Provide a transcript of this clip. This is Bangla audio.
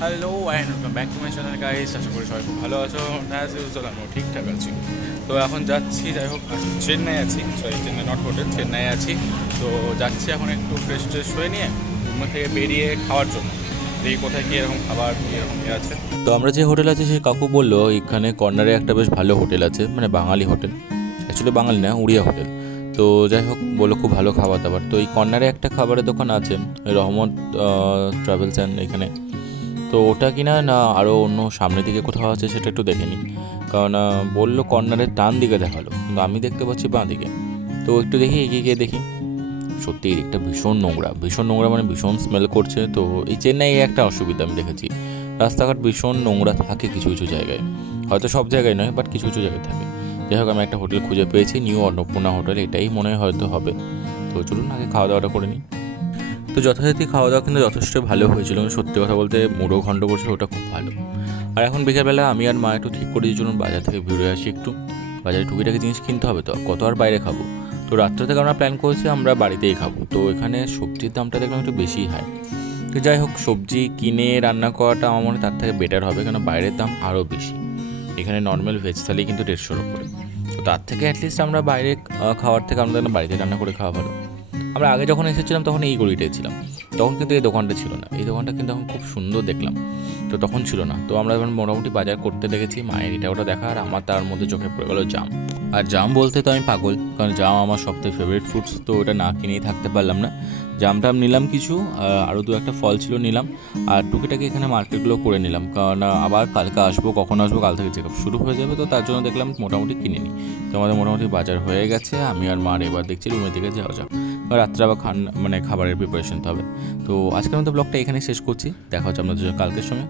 Hello and welcome back to my channel guys. আশা করি সবাই খুব ভালো আছো। অ্যাজ ইউজুয়াল আমিও ঠিকঠাক আছি। তো এখন যাচ্ছি, যাই হোক চেন্নাই আছি, চেন্নাই নট হোটেল, চেন্নাই আছি। তো যাচ্ছি এখন একটু ফ্রেশ ট্রেশ হয়ে নিয়ে রুম থেকে বেরিয়ে খাওয়ার জন্য। দেখি কোথায় কী এরকম খাবার কী এরকম আছে। তো আমরা যে হোটেল আছে সেই কাকু বললো এখানে কর্নারে একটা বেশ ভালো হোটেল আছে, মানে বাঙালি হোটেল, অ্যাকচুয়ালি বাঙালি না, উড়িয়া হোটেল। তো যাই হোক বললো খুব ভালো খাবার দাবার। তো এই কর্নারে একটা খাবারের দোকান আছে, রহমত ট্রাভেলস অ্যান্ড এখানে। তো ওটা কিনা না আরও অন্য সামনের দিকে কোথাও আছে সেটা একটু দেখে নিই, কারণ বললো কর্নারের ডান দিকে দেখালো, কিন্তু আমি দেখতে পাচ্ছি বাঁ দিকে। তো একটু দেখি এগিয়ে গিয়ে দেখি, সত্যি এই দিকটা ভীষণ নোংরা, ভীষণ নোংরা, মানে ভীষণ স্মেল করছে। তো এই চেন্নাই একটা অসুবিধা আমি দেখেছি, রাস্তাঘাট ভীষণ নোংরা থাকে কিছু কিছু জায়গায়, হয়তো সব জায়গায় নয়, বাট কিছু কিছু জায়গায় থাকে। যাই হোক আমি একটা হোটেল খুঁজে পেয়েছি, নিউ অন্নপূর্ণা হোটেল, এটাই মনে হয় হয়তো হবে। তো চলুন আগে খাওয়া দাওয়াটা করে নিই। তো যথারীতি খাওয়া দাওয়া কিন্তু যথেষ্ট ভালো হয়েছিল, সত্যি কথা বলতে মুড়ো ঘণ্ট করছিল, ওটা খুব ভালো। আর এখন বিকেলবেলা আমি আর মা একটু ঠিক করে দিয়ে চলুন বাজার থেকে ঘুরে আসি একটু, বাজারে টুকিটাকি জিনিস কিনতে হবে, তো কত আর বাইরে খাবো। তো রাত্রে থেকে আমরা প্ল্যান করেছি আমরা বাড়িতেই খাবো। তো এখানে সবজির দামটা দেখলাম একটু বেশিই হয়। তো যাই হোক সবজি কিনে রান্না করাটা আমার মনে হয় তার থেকে বেটার হবে, কারণ বাইরের দাম আরও বেশি। এখানে নর্মাল ভেজ থালি কিন্তু 150-র উপরে। তো তার থেকে অ্যাটলিস্ট আমরা বাইরে খাওয়ার থেকে আমরা বাড়িতে রান্না করে খাওয়া ভালো। আমরা আগে যখন এসেছিলাম তখন এই গলিটায় ছিলাম, তখন কিন্তু এই দোকানটা ছিল না। এই দোকানটা কিন্তু এখন খুব সুন্দর দেখলাম, তো তখন ছিল না। তো আমরা এখন মোটামুটি বাজার করতে লেগেছি, মায়ের এটা ওটা দেখা, আর আমার তার মধ্যে চোখে পড়ে গেল জাম। আর জাম বলতে তো আমি পাগল, কারণ জাম আমার সবথেকে ফেভারিট ফ্রুটস, তো ওটা না কিনেই থাকতে পারলাম না। জামটা নিলাম কিছু, আরও দু একটা ফল ছিল নিলাম, আর টুকিটাকি এখানে মার্কেটগুলো করে নিলাম, কারণ আবার কালকে আসবো, কখন আসবো, কাল থেকে চেক আপ শুরু হয়ে যাবে। তো তার জন্য দেখলাম মোটামুটি কিনে নিই। তো আমাদের মোটামুটি বাজার হয়ে গেছে, আমি আর মার এবার দেখছি রুমের দিকে যাওয়া যাক, রাত্রে আবার খাবারের প্রিপারেশন হবে। তো আজকের মতো ব্লগটা এখানে শেষ করছি, দেখা হচ্ছে আপনাদের কালকের সময়।